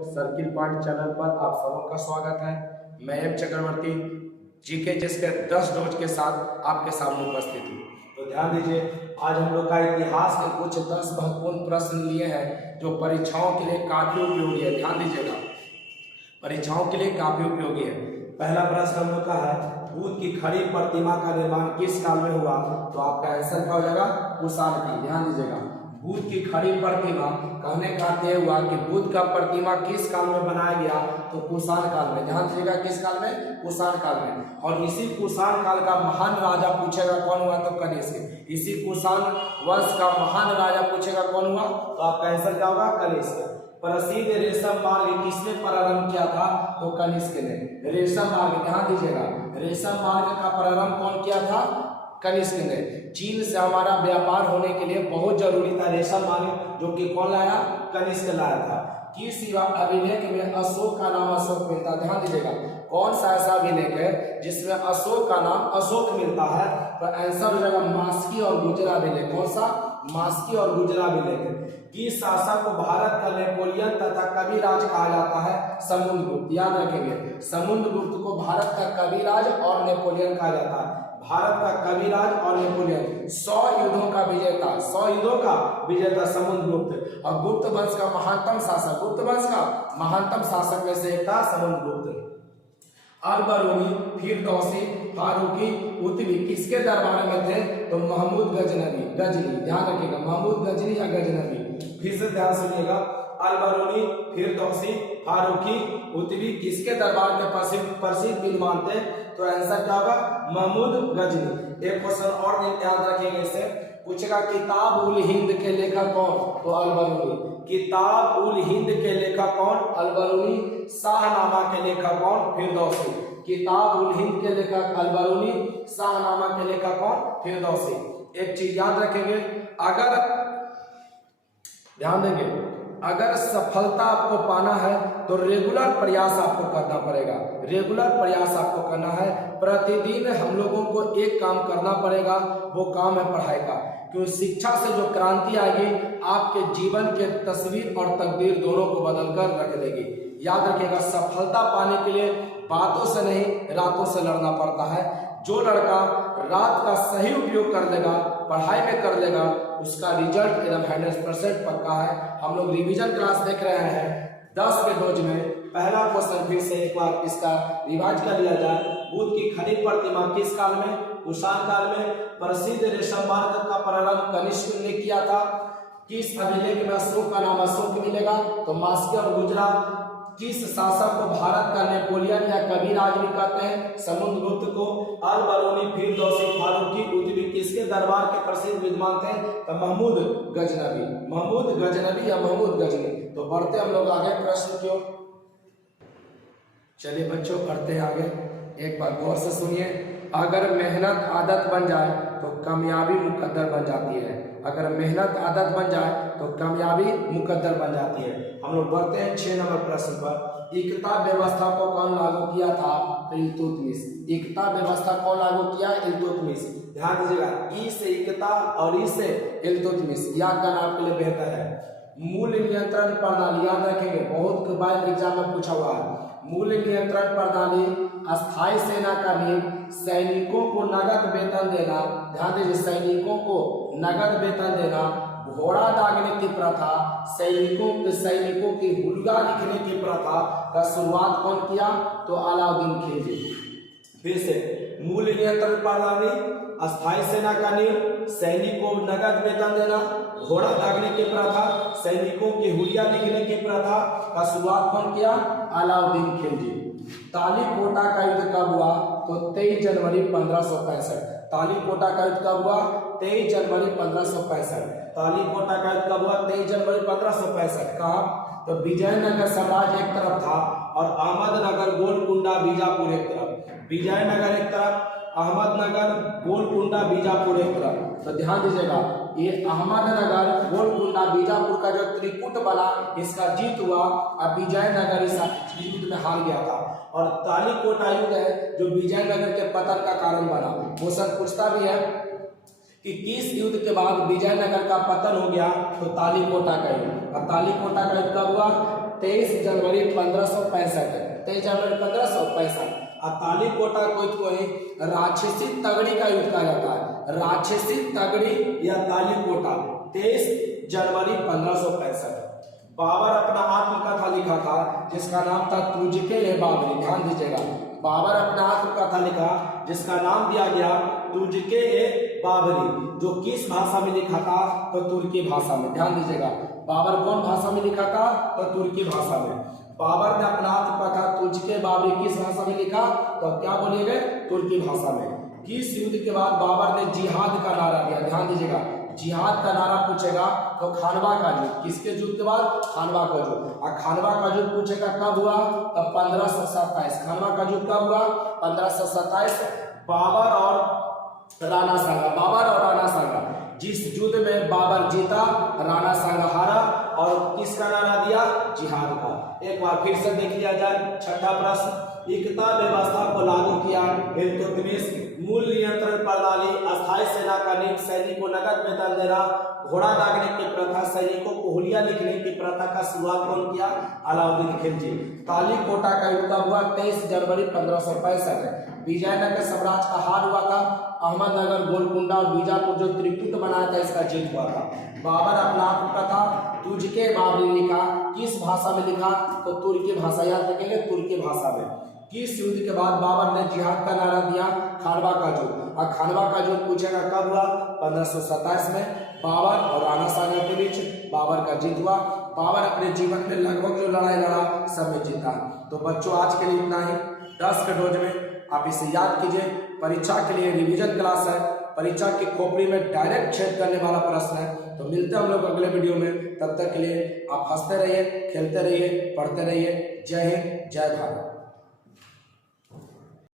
Circle point channel पर आप सबका स्वागत है। मैं एम चक्रवर्ती जीके जिसके 10 डोज के साथ आपके सामने उपस्थित हूँ। तो ध्यान दीजिए, आज हम लोग का इतिहास के कुछ 10 महत्वपूर्ण प्रश्न लिए हैं जो परीक्षाओं के लिए काफी उपयोगी है। ध्यान दीजिएगा, परीक्षाओं के लिए काफी उपयोगी है। पहला प्रश्न हम लोग का है, बुद्ध की खड़ी प्रतिमा का निर्माण किस काल में हुआ? तो आपका आंसर क्या हो जाएगा? कुषाण काल। ध्यान दीजिएगा, बुद्ध की खड़ी प्रतिमा कहने का अर्थ हुआ कि बुद्ध का प्रतिमा किस काल में बनाया गया? तो कुषाण काल में। ध्यान दीजिएगा, किस काल में? कुषाण काल में। और इसी कुषाण काल का महान राजा पूछेगा कौन हुआ? तो कनिष्क। इसी कुषाण वंश का महान राजा पूछेगा कौन हुआ? तो आपका आंसर क्या होगा? कनिष्क। प्रसिद्ध रेशम मार्ग किसने प्रारंभ किया था? तो कनिष्क ने। रेशम मार्ग, ध्यान दीजिएगा, रेशम मार्ग का प्रारंभ कौन किया था? कनिष्क ने। चीन से हमारा व्यापार होने के लिए बहुत जरूरी था रेशम मार्ग, जो कि कौन लाया? कनिष्क लाया था। किस अभिलेख में अशोक का नाम अशोक मिलता? ध्यान दीजिएगा, कौन सा ऐसा अभिलेख है जिसमें अशोक का नाम अशोक मिलता है? तो आंसर हो जाएगा मास्की और गुजरा अभिलेख। कौन सा? मास्की और गुजरा अभिलेख। किस शासक को भारत का नेपोलियन तथा कविराज कहा जाता है? समुद्रगुप्त। याद रखेंगे, समुद्रगुप्त को भारत का कविराज और नेपोलियन कहा जाता है। भारत का कविराज और नेपोलियन 100 युद्धों का विजेता, 100 युद्धों का विजेता समुद्रगुप्त। और गुप्त वंश का महानतम शासक, गुप्त वंश का महानतम शासक में से एक था समुद्रगुप्त। अल-बरूनी, फिरदौसी, फारूकी, उतवी किसके दरबार में थे? तो महमूद गजनी। ध्यान रखिएगा, महमूद गजनी या गजनवी। फिर से ध्यान सुनिएगा, अल-बरूनी, फिरदौसी, फारूकी, उतवी किसके दरबार में प्रसिद्ध विद्वान थे? तो आंसर क्या होगा? महमूद गजनी। एक क्वेश्चन और याद रखिएगा, इससे पूछेगा किताब उल हिंद के लेखक कौन? तो अल-बरूनी। किताब उल हिंद के लेखक कौन? अल-बरूनी। शाहनामा के लेखक कौन? फिरदौसी। किताब उल हिंद के लेखक अल-बरूनी, शाहनामा के लेखक कौन? फिरदौसी। एक चीज याद रखेंगे, अगर ध्यान देंगे, अगर सफलता आपको पाना है तो रेगुलर प्रयास आपको करना पड़ेगा। रेगुलर प्रयास आपको करना है। प्रतिदिन हम लोगों को एक काम करना पड़ेगा, वो काम है पढ़ाई का। क्योंकि शिक्षा से जो क्रांति आएगी आपके जीवन के तस्वीर और तकदीर दोनों को बदलकर रख देगी। याद रखिएगा, सफलता पाने के लिए बातों से नहीं रातों से लड़ना पड़ता है। जो लड़का रात का सही उपयोग कर लेगा, पढ़ाई में कर लेगा, उसका रिजल्ट एकदम 100% पक्का है। हम लोग रिवीजन क्लास देख रहे हैं 10 के डोज में। पहला क्वेश्चन फिर से एक बार इसका रिवाइज कर लिया जाए। बुद्ध की खड़ी प्रतिमा किस काल में? कुषाण काल में। प्रसिद्ध रेशम मार्ग का प्रारंभ कनिष्क ने किया था। किस अभिलेख में अशोक का नाम अशोक मिलेगा? तो मास्की और गुजरा। किस शासक को भारत का नेपोलियन या कविराज भी कहते हैं? समुद्रगुप्त को। अल-बरूनी, फिरदौसी, फारूकी, उतवी किसके दरबार के प्रसिद्ध विद्वान थे? तो महमूद गजनवी। महमूद गजनवी या महमूद गजनी। तो बढ़ते हम लोग आगे प्रश्न की ओर। चलिए बच्चों, बढ़ते हैं आगे। एक बार गौर से सुनिए, अगर मेहनत आदत बन जाए तो कामयाबी मुकद्दर बन जाती है। अगर मेहनत आदत बन जाए तो कामयाबी मुकद्दर बन जाती है। हम लोग बढ़ते हैं 6 नंबर प्रश्न पर। एकता व्यवस्था को कौन लागू किया था? तो इल्तुतमिश। एकता व्यवस्था कौन लागू किया? इल्तुतमिश। ध्यान दीजिएगा, ई से एकता और ई से इल्तुतमिश। याद करना आपके लिए बेहतर है। मूल नियंत्रण प्रणाली, याद रखेंगे, बहुत बार एग्जाम में पूछा हुआ है। मूल नियंत्रण प्रणाली अस्थायी सेना का नींव, सैनिकों को नगद वेतन देना। ध्यान दीजिए, सैनिकों को नगद वेतन देना, घोड़ा दागने की प्रथा, सैनिकों की हुलगा लिखने की प्रथा का शुरुआत कौन किया? तो अलाउद्दीन खिलजी। फिर से, मूल नियंत्रण प्रणाली अस्थायी सेना का नींव, सैनिकों को नगद वेतन देना, घोड़ा दागने की प्रथा, सैनिकों की हुलिया लिखने की प्रथा का शुरुआत कौन किया? अलाउद्दीन खिलजी। तालीकोटा का युद्ध कब हुआ? तो 23 जनवरी 1565। तालीकोटा का युद्ध कब हुआ? 23 जनवरी 1565। तालीकोटा का युद्ध कब हुआ? 23 जनवरी 1565। कहा? तो विजयनगर साम्राज्य एक तरफ था और अहमदनगर, गोलकुंडा, बीजापुर एक तरफ। विजयनगर एक तरफ, अहमदनगर, गोलकुंडा, बीजापुर एक तरफ। तो ध्यान दीजिएगा, ये अहमदनगर, गोलकुंडा, बीजापुर का जो त्रिकूट बना, इसका जीत हुआ और विजयनगर इस युद्ध में हार गया था। और तालीकोटा युद्ध है जो विजयनगर के पतन का कारण बना। क्वेश्चन पूछता भी है कि किस युद्ध के बाद विजयनगर का पतन हो गया? तो तालीकोटा का युद्ध। और तालीकोटा का युद्ध कब हुआ? 23 जनवरी 1565, 23 जनवरी 1565। ताली कोटा को राक्षसी तगड़ी का युद्ध कहा जाता है, राक्षसी तगड़ी या ताली कोटा 23 जनवरी 1565। बाबर अपना आत्मकथा लिखा था जिसका नाम था तुझके ये बाबरी, ध्यान दीजिएगा, बाबर अपना आत्मकथा लिखा जिसका नाम दिया गया तुझके ये बाबरी, जो किस भाषा में लिखा था? तो तुर्की भाषा में, ध्यान दीजिएगा। बाबर कौन भाषा में लिखा था? तो तुर्की भाषा में। बाबर ने अपना आत्मकथा तुझके बाबरी किस भाषा में लिखा? तो क्या बोलिएगा? तुर्की भाषा में। किस युद्ध के बाद बाबर ने जिहाद का नारा दिया? ध्यान दीजिएगा, जिहाद का नारा पूछेगा तो खानवा का युद्ध, किसके युद्ध के बाद? खानवा का युद्ध। और खानवा का युद्ध पूछेगा कब हुआ? तो 1527। खानवा का युद्ध कब हुआ? 1527। बाबर और राणा सांगा, बाबर और राणा सांगा, जिस युद्ध में बाबर जीता, राणा सांगा हारा, और किसका नारा दिया? जिहाद का। एक बार फिर से देख लिया जाए। छठा प्रश्न, एकता व्यवस्था को लागू किया इल्तुतमिश, मूल नियंत्रण प्रणाली, अस्थायी सेना का नीति, सैनिक को नगद वेतन देना, घोड़ा दागने की प्रथा, सैनिकों को हुलिया लिखने की प्रथा का शुरुआत कौन किया? अलाउद्दीन खिलजी। ताली कोटा का युद्ध हुआ 23 जनवरी 1565। विजयनगर साम्राज्य का हार हुआ था, अहमदनगर, गोलकुंडा और बीजापुर जो त्रिपुट बनाया था इसका जीत हुआ था। बाबर अपना आत्मकथा तुझके बाबरी लिखा, किस भाषा में लिखा? तो तुर्की भाषा, याद रखेंगे तुर्की भाषा में। किस युद्ध के बाद बाबर ने जिहाद का नारा दिया? खानवा का युद्ध। और खानवा का युद्ध पूछेगा कब हुआ? 1527 में। बाबर और राणा सांगा के बीच बाबर का जीत हुआ। बाबर अपने जीवन में लगभग जो लड़ाई लड़ा सब में जीता। तो बच्चों आज के लिए इतना ही। 10 के डोज में आप इसे याद कीजिए। परीक्षा के लिए रिवीजन क्लास है, परीक्षा की खोपड़ी में डायरेक्ट छेद करने वाला प्रश्न है। तो मिलते हैं हम लोग अगले वीडियो में, तब तक के लिए आप हंसते रहिए, खेलते रहिए, पढ़ते रहिए। जय हिंद, जय भारत।